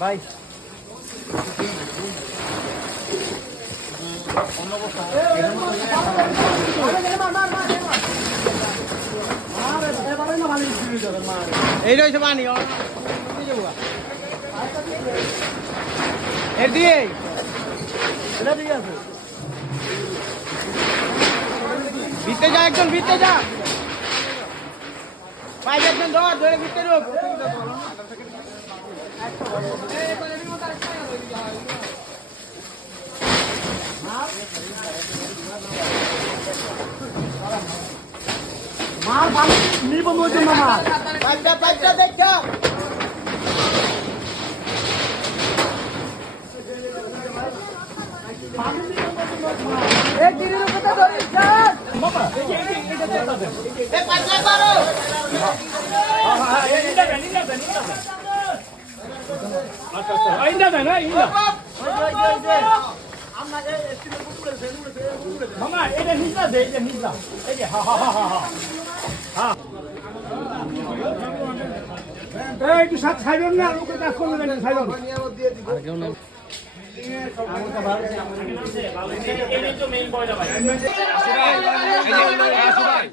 ভাই এই রয়েছে পানি এর দিয়ে এটা ঠিক আছে ভিতরে যা একজন ভিতরে যা পাইপ একজন ধরে ভিতরে ঢোক মার পানি নিব মজুর মামা পাইপটা দেখো এক দিনের কথা ধরে যান বাবা এই পাইপটা করো আচ্ছা আইন্দা দেন আইন্দা মামা এটা নিজা দে এটা নিজা এই যে হা হা হা হা হা এই একটু সাথ খাইবেন না লোকে কাজ করবেন না খাইবেন আর কেউ না এই তো মেইন পয়লা ভাই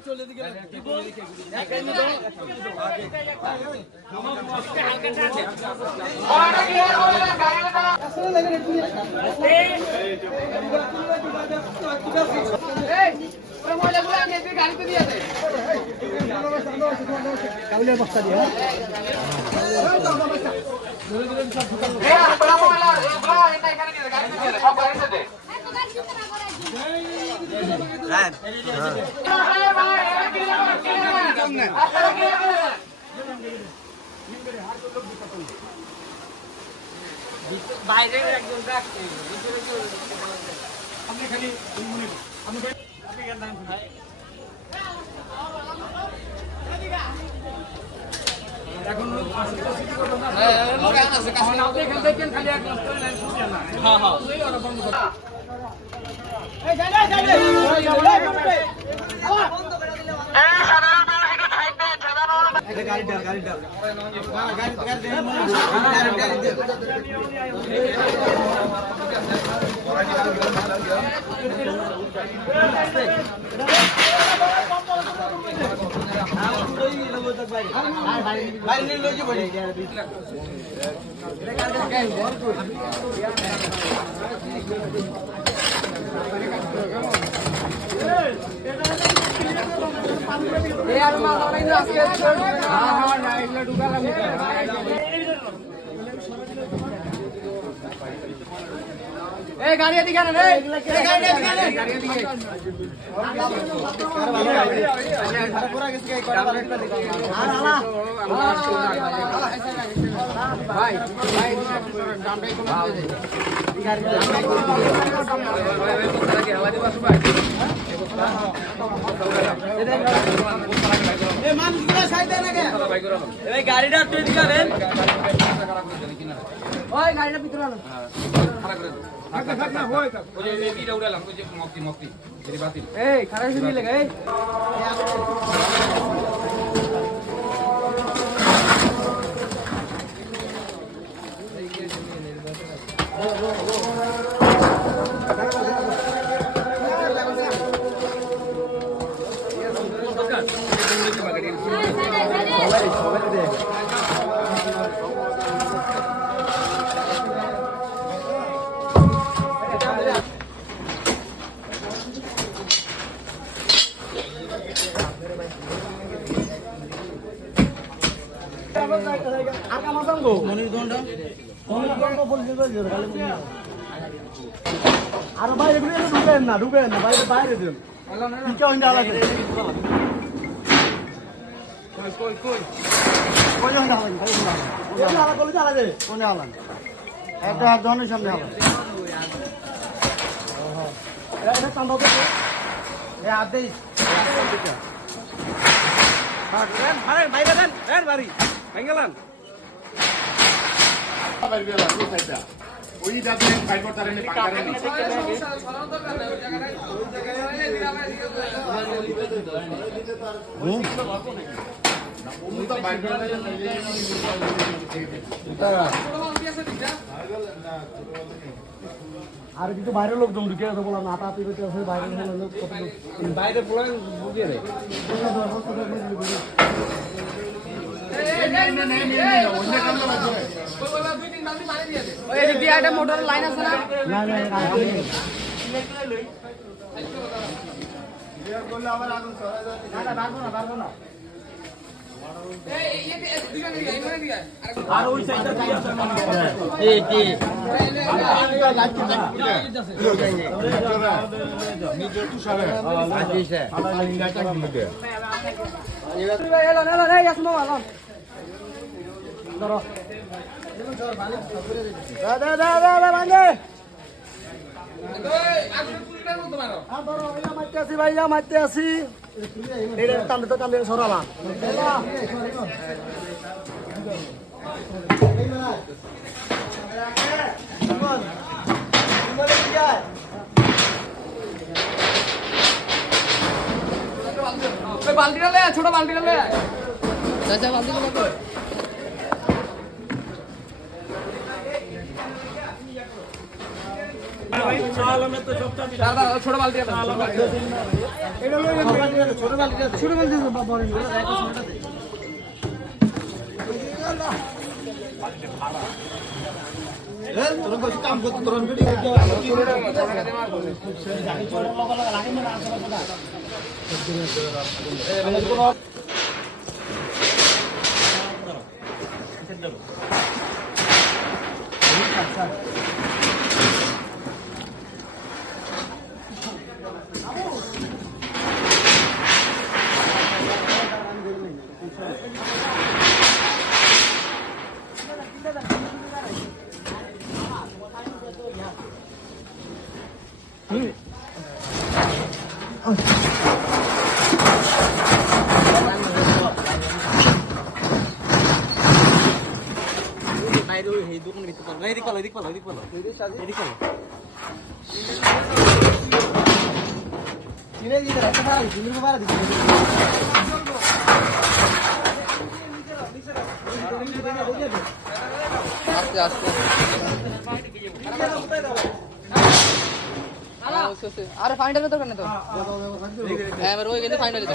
চলে দিকে গাড়িতে দিয়ে দে কাউলের বস্তা দিয়ে বাইরে একজন রাখছে আপনি খালি এখন খালি এক হ্যাঁ গাড়ি দিকে না রে গাড়ি দিকে ভাই ভাই দামটাই কমিয়ে দে গাড়িটা তুই দিবেন ওই গাড়িটা ভিতরে আনো এই খারাপ শুনি লেগে এই আর বাইরে ঢুকেন না বাইরে বাইরে দিন একটা জনের সামনে বাইরে দেন বাড়ি গেলাম ওই দাদা ফাইবার তারেনি পাকারেনি আর কিন্তু বাইরের লোক জন ঢুকে বললাম না হাতাহাতি করতে আছে বাইরের লোক কত লোক বাইরে বলেন বুঝিয়ে দেয় মোটরের লাইন আছে না আর ওই সাইডটা কি আছে কি নিজে তো সারা আজিছে আলাইনাটা দিতে এলা এলা এই আসমা আলাম ধরো দাদা দাদা দাদা মানে মারতে আসি ভাইয়া মারতে আসি টানলে তো টানলে সরালা বালতিটা লে ছোট বালতিটা লে চাচা বালতিটা লে ছোট বালতি ছোট বালতি কাম আরে ফাইনাল দরকার নেই তো হ্যাঁ ওই গেলে ফাইনাল